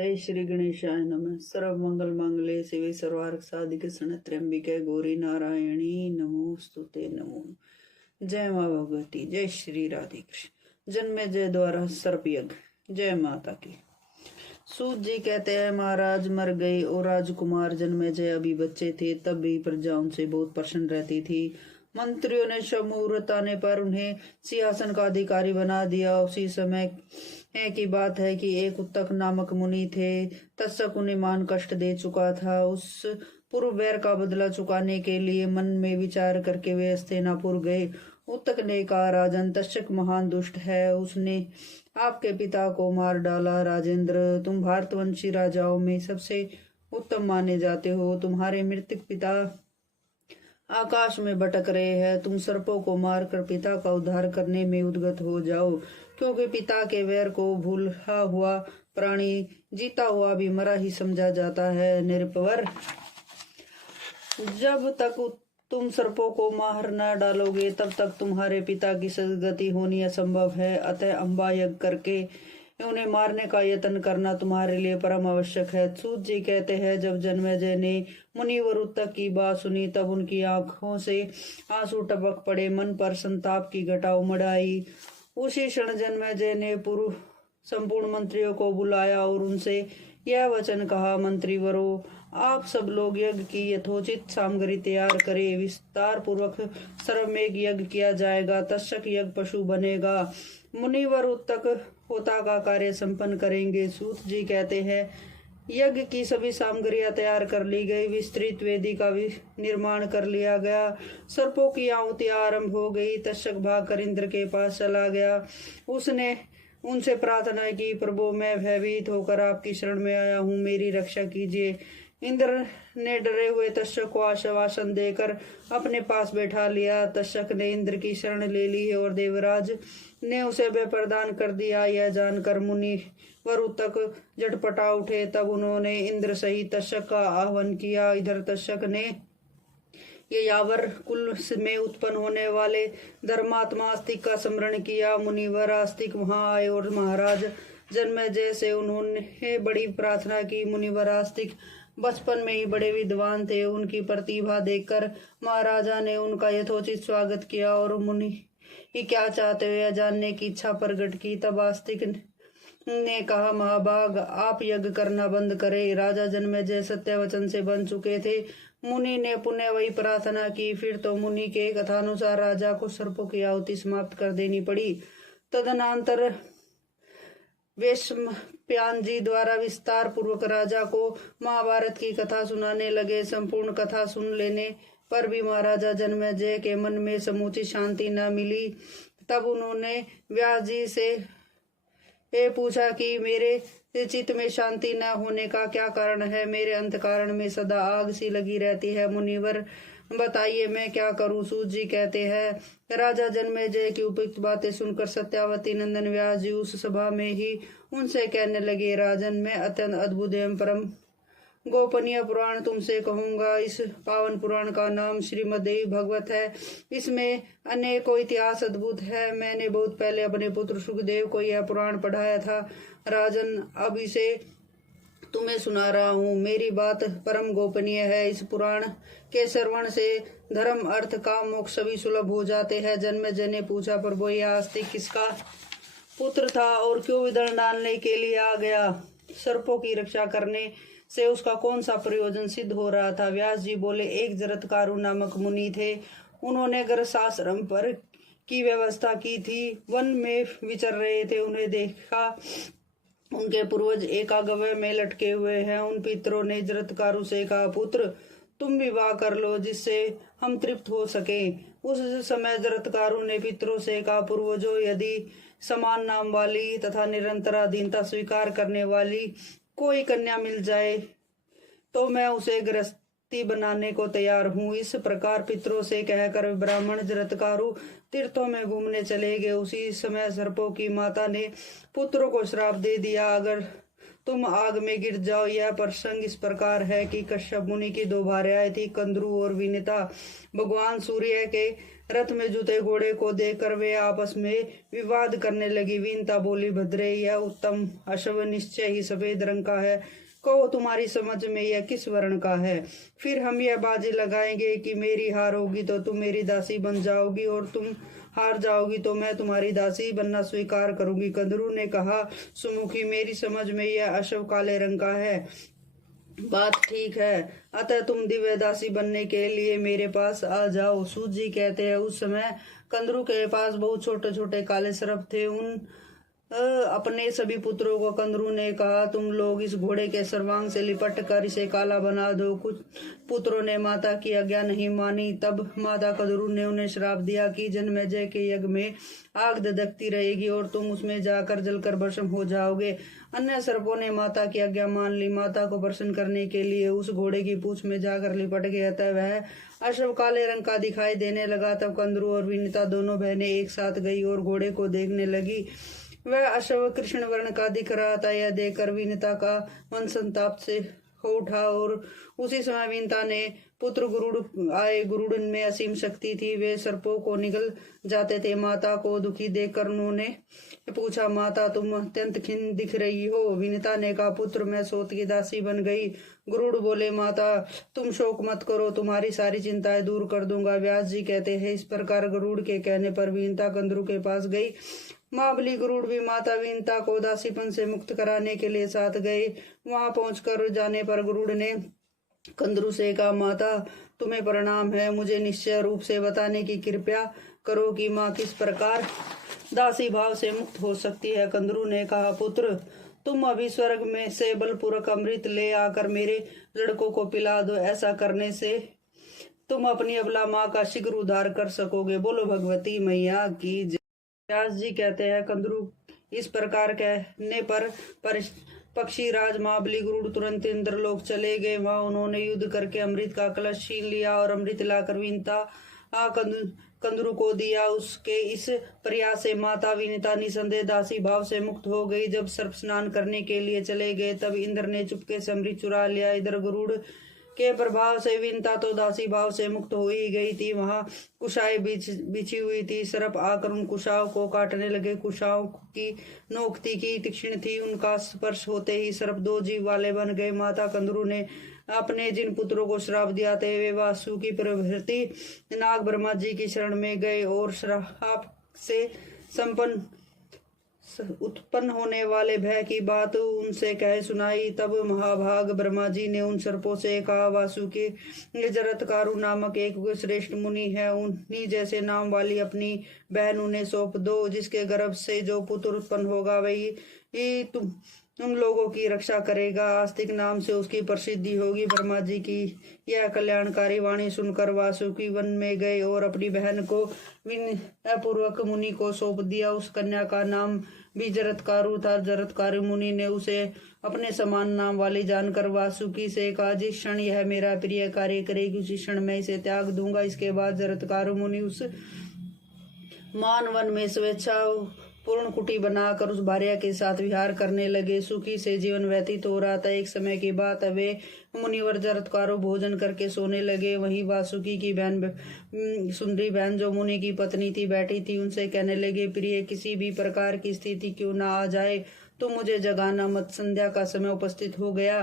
जय श्री गणेशाय नमः। सर्व मंगल मांगल्ये शिवे सर्वार्थ साधिके शरण्ये गौरी नारायणी नमोस्तुते नमो। जय माँ भगवती। जय श्री राधे कृष्ण। जन्मेजय द्वारा सर्प यज्ञ। जय माता की। सूत जी कहते हैं, महाराज मर गए और राजकुमार जन्मेजय अभी बच्चे थे। तब भी प्रजा उनसे बहुत प्रसन्न रहती थी। मंत्रियों ने शुभ मुहूर्त आने पर उन्हें सिंहासन का अधिकारी बना दिया। उसी समय की बात है कि एक उत्तक नामक मुनि थे। तक्षक उन्हें मान कष्ट दे चुका था। उस पूर्व बैर का बदला चुकाने के लिए मन में विचार करके वे हस्तिनापुर गए। उत्तक ने कहा, राजन, तक्षक महान दुष्ट है। उसने आपके पिता को मार डाला। राजेंद्र, तुम भारतवंशी राजाओं में सबसे उत्तम माने जाते हो। तुम्हारे मृतक पिता आकाश में भटक रहे हैं। तुम सर्पों को मारकर पिता का उद्धार करने में उद्यत हो जाओ, क्योंकि पिता के वैर को भूला हुआ प्राणी जीता हुआ भी मरा ही समझा जाता है। निरपवर, जब तक तुम सर्पों को मार न डालोगे तब तक तुम्हारे पिता की सदगति होनी असंभव है। अतः अम्बा यज्ञ करके उन्हें मारने का यत्न करना तुम्हारे लिए परम आवश्यक है। सूत जी कहते हैं, जब जन्मेजय ने मुनिवर उत्तक की बात सुनी तब उनकी आंखों से आंसू टपक पड़े। मन पर संताप की घटा उमड़ आई। उसी क्षण जन्मेजय ने पूर्व संपूर्ण मंत्रियों को बुलाया और उनसे यह वचन कहा, मंत्रीवरों, आप सब लोग यज्ञ की यथोचित सामग्री तैयार करें। विस्तार पूर्वक सर्वमेघ यज्ञ किया जाएगा। तक्षक यज्ञ पशु बनेगा। मुनिवर उत्तक होता का कार्य संपन्न करेंगे। सूत जी कहते हैं, यज्ञ की सभी सामग्रियां तैयार कर ली गई। विस्तृत वेदी का भी निर्माण कर लिया गया। सर्पों की आहुतियां आरंभ हो गई। तक्षक भागकर इंद्र के पास चला गया। उसने उनसे प्रार्थना की, प्रभु, मैं भयभीत होकर आपकी शरण में आया हूँ, मेरी रक्षा कीजिए। इंद्र ने डरे हुए तक्षक को आश्वासन देकर अपने पास बैठा लिया। तक्षक ने इंद्र की शरण ले ली है और देवराज ने उसे अभय प्रदान कर दिया। यह जानकर मुनि वर उत्तक झटपटा उठे। तब उन्होंने इंद्र सहित तक्षक का आह्वान किया। इधर तक्षक ने ये यावर कुल में उत्पन्न होने वाले धर्मात्मा आस्तिक का स्मरण किया। मुनिवर आस्तिक वहां आए और महाराज जन्मेजय से उन्होंने बड़ी प्रार्थना की। मुनिवर आस्तिक बचपन में ही बड़े विद्वान थे। उनकी प्रतिभा देखकर महाराजा ने उनका यथोचित स्वागत किया और मुनि क्या चाहते हो यह जानने की इच्छा प्रकट की। तब आस्तिक ने कहा, महाभाग, आप यज्ञ करना बंद करें। राजा जन्मेजय सत्य वचन से बन चुके थे। मुनि ने पुनः वही प्रार्थना की। फिर तो मुनि के कथानुसार राजा को सर्पों की आहुति समाप्त कर देनी पड़ी। तदनंतर वेशम्यान जी द्वारा विस्तार पूर्वक राजा को महाभारत की कथा सुनाने लगे। संपूर्ण कथा सुन लेने पर भी महाराजा जन्मेजय के मन में समूची शांति न मिली। तब उन्होंने व्यास जी से पूछा कि मेरे चित्त में शांति न होने का क्या कारण है। मेरे अंतःकरण में सदा आग सी लगी रहती है। मुनिवर, बताइए मैं क्या करूं। सूत जी कहते हैं, राजा जन्मेजय की उपयुक्त बातें सुनकर सत्यावती नंदन व्यास जी उस सभा में ही उनसे कहने लगे, राजन, मैं अत्यंत अद्भुत एवं परम गोपनीय पुराण तुमसे कहूंगा। इस पावन पुराण का नाम श्रीमद्देवी भागवत है। इसमें अनेकों इतिहास अद्भुत है। मैंने बहुत पहले अपने पुत्र सुखदेव को यह पुराण पढ़ाया था। राजन, अब इसे तुम्हें सुना रहा हूँ। मेरी बात परम गोपनीय है। इस पुराण के श्रवण से धर्म, अर्थ, काम, मोक्ष सभी सुलभ हो जाते हैं। जन्मेजय ने पूछा, प्रभु, यह आस्तिक किसका पुत्र था और क्यों विदर्ण डालने के लिए आ गया? सर्पों की रक्षा करने से उसका कौन सा प्रयोजन सिद्ध हो रहा था? व्यास जी बोले, एक जरत्कारु नामक मुनि थे। उन्होंने गर्भाश्रम पर की व्यवस्था की थी। वन में विचर रहे थे। उन्हें देखा उनके पूर्वज एकागव्य में लटके हुए हैं। उन पितरों ने जरत्कारु से कहा, पुत्र, तुम विवाह कर लो जिससे हम तृप्त हो सके। उस समय जरत्कारु ने पितरों से कहा, पूर्वजों, यदि समान नाम वाली तथा निरंतराधीनता स्वीकार करने वाली कोई कन्या मिल जाए तो मैं उसे गृहस्थी बनाने को तैयार हूँ। इस प्रकार पितरों से कहकर ब्राह्मण जरत्कारु तीर्थों में घूमने चले गए। उसी समय सर्पों की माता ने पुत्रों को श्राप दे दिया, अगर तुम आग में गिर जाओ। यह प्रसंग इस प्रकार है कि कश्यप मुनि की 2 भार्याएं थी, कंदरू और विनिता। भगवान सूर्य के रथ में जुते घोड़े को देखकर वे आपस में विवाद करने लगी। विनिता बोली, भद्रे, यह उत्तम अश्व निश्चय ही सफेद रंग का है। कहो, तुम्हारी समझ में यह किस वर्ण का है? फिर हम यह बाजी लगाएंगे कि मेरी हार होगी तो तुम मेरी दासी बन जाओगी, और तुम हार जाओगी तो मैं तुम्हारी दासी बनना स्वीकार करूंगी। कंदरू ने कहा, सुमुखी, मेरी समझ में यह अश्व काले रंग का है। बात ठीक है, अतः तुम दिव्य दासी बनने के लिए मेरे पास आ जाओ। सूत जी कहते हैं, उस समय कंदरू के पास बहुत छोटे छोटे काले सर्प थे। उन अपने सभी पुत्रों को कंदरू ने कहा, तुम लोग इस घोड़े के सर्वांग से लिपट कर इसे काला बना दो। कुछ पुत्रों ने माता की आज्ञा नहीं मानी। तब माता कंदरू ने उन्हें श्राप दिया कि जन्मेजय के यज्ञ में आग धधकती रहेगी और तुम उसमें जाकर जलकर भस्म हो जाओगे। अन्य सर्पों ने माता की आज्ञा मान ली। माता को प्रसन्न करने के लिए उस घोड़े की पूंछ में जाकर लिपट गया। तब वह अश्व काले रंग का दिखाई देने लगा। तब कंदरू और विनिता दोनों बहनें एक साथ गई और घोड़े को देखने लगी। वह अश्व कृष्ण वर्ण का दिख रहा था। यह देखकर विनिता का मन संताप से हो उठा और उसी समय विनिता ने पुत्र गुरुड़ आए। गुरुड़ में असीम शक्ति थी, वे सर्पों को निगल जाते थे। माता को दुखी देखकर उन्होंने पूछा, माता, तुम अत्यंत खिन्न दिख रही हो। विनिता ने कहा, पुत्र, मैं सोत की दासी बन गई। गुरुड़ बोले, माता, तुम शोक मत करो, तुम्हारी सारी चिंताएं दूर कर दूंगा। व्यास जी कहते हैं, इस प्रकार गुरुड़ के कहने पर विनिता कंदरू के पास गई। महाबली गुरुड़ भी माता विनिता को दासीपन से मुक्त कराने के लिए साथ गए। वहां पहुंचकर जाने पर गुरुड़ ने कंदरू से कहा, माता, तुम्हें प्रणाम है। मुझे निश्चय रूप से बताने की कृपा करो कि माँ किस प्रकार दासी भाव से मुक्त हो सकती है। कंदरू ने कहा, पुत्र, तुम अभी स्वर्ग में से बलपूर्वक अमृत ले आकर मेरे लड़कों को पिला दो। ऐसा करने से तुम अपनी अबला माँ का शीघ्र उद्धार कर सकोगे। बोलो भगवती मैया की जय। व्यास जी कहते हैं, कंदरू इस प्रकार कहने पर पक्षी राज महाबली गुरुड़ तुरंत इंद्रलोक चले गए। वहां उन्होंने युद्ध करके अमृत का कलश छीन लिया और अमृत लाकर विनिता कंदरू को दिया। उसके इस प्रयास से माता विनिता निसंदेह दासी भाव से मुक्त हो गई। जब सर्प स्नान करने के लिए चले गए तब इंद्र ने चुपके से अमृत चुरा लिया। इधर गुरुड़ के प्रभाव से विनिता तो दासी भाव से मुक्त हो ही गई थी। वहां कुशाएं बिछी हुई थी। सर्प आकर उन कुशाओं को काटने लगे। कुशाओं की नोक तीखी तीक्ष्ण थी। उनका स्पर्श होते ही सर्प 2 जीव वाले बन गए। माता कंदरू ने अपने जिन पुत्रों को श्राप दिया था वे वासु की प्रभृति नाग ब्रह्मा जी की शरण में गए और श्राप से संपन्न उत्पन्न होने वाले भय की बात उनसे कह सुनाई। तब महाभाग ब्रह्मा जी ने उन सर्पों से कहा, वासु के जरत्कारु नामक एक श्रेष्ठ मुनि है, उन्हीं जैसे नाम वाली अपनी बहन उन्हें सौंप दो। जिसके गर्भ से जो पुत्र उत्पन्न होगा वही तुम लोगों की रक्षा करेगा। आस्तिक नाम से उसकी प्रसिद्धि होगी। ब्रह्मा जी की यह कल्याणकारी वाणी सुनकर वासुकी वन में गए और अपनी बहन को विनयपूर्वक मुनि को सौंप दिया। उस कन्या का नाम भी जरत्कारु था। जरत्कारु मुनि ने उसे अपने समान नाम वाली जानकर वासुकी से कहा, जिस क्षण यह मेरा प्रिय कार्य करेगी उसी क्षण मैं इसे त्याग दूंगा। इसके बाद जरत्कारु मुनि उस मानवन में स्वेच्छा पूर्ण कुटी बनाकर उस भार्या के साथ विहार करने लगे। सुखी से जीवन व्यतीत हो रहा था। एक समय की बात है, वे मुनिवर जरत्कारु भोजन करके सोने लगे। वहीं वासुकी की बहन सुंदरी बहन जो मुनि की पत्नी थी बैठी थी। उनसे कहने लगे, प्रिय, किसी भी प्रकार की स्थिति क्यों ना आ जाए तो मुझे जगाना मत। संध्या का समय उपस्थित हो गया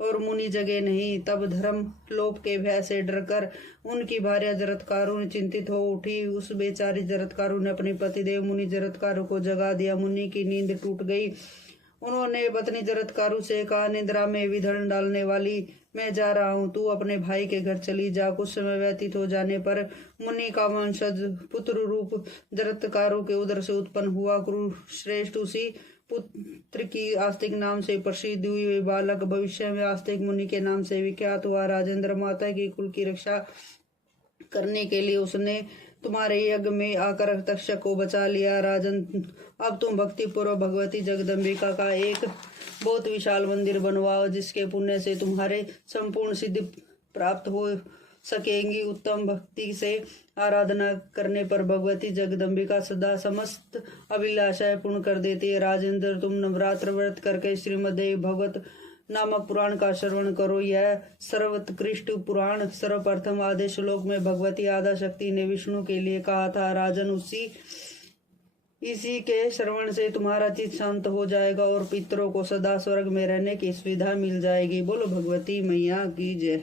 और मुनि जगे नहीं। तब धर्म लोप के भय से डरकर उनकी भार्या जरत्कारु ने चिंतित हो उठी। उस बेचारी जरत्कारु ने अपने पतिदेव मुनि जरत्कारु को जगा दिया। मुनि की नींद टूट गई। उन्होंने पत्नी जरत्कारु से कहा, निद्रा में विधन डालने वाली, मैं जा रहा हूँ, तू अपने भाई के घर चली जा। कुछ समय व्यतीत हो जाने पर मुनि का वंशज पुत्र रूप जरत्कारु के उदर से उत्पन्न हुआ। कुरुश्रेष्ठ उसी पुत्र की आस्तिक नाम से प्रसिद्ध हुई। बालक भविष्य में आस्तिक मुनि के नाम से विख्यात हुआ। राजेंद्र, माता की कुल की रक्षा करने के लिए उसने तुम्हारे यज्ञ में आकर तक्षक को बचा लिया। राजन, अब तुम भक्ति पूर्वक भगवती जगदम्बिका का एक बहुत विशाल मंदिर बनवाओ, जिसके पुण्य से तुम्हारे संपूर्ण सिद्धि प्राप्त हो सकेंगी। उत्तम भक्ति से आराधना करने पर भगवती जगदम्बिका सदा समस्त अभिलाषाएं पूर्ण कर देती है। राजेंद्र, तुम नवरात्र व्रत करके श्रीमद्देवी भगवत नामक पुराण का श्रवण करो। यह सर्वोत्कृष्ट पुराण सर्वप्रथम आदि श्लोक में भगवती आद्या शक्ति ने विष्णु के लिए कहा था। राजन, इसी के श्रवण से तुम्हारा चित्त शांत हो जाएगा और पितरों को सदा स्वर्ग में रहने की सुविधा मिल जाएगी। बोलो भगवती मैया की जय।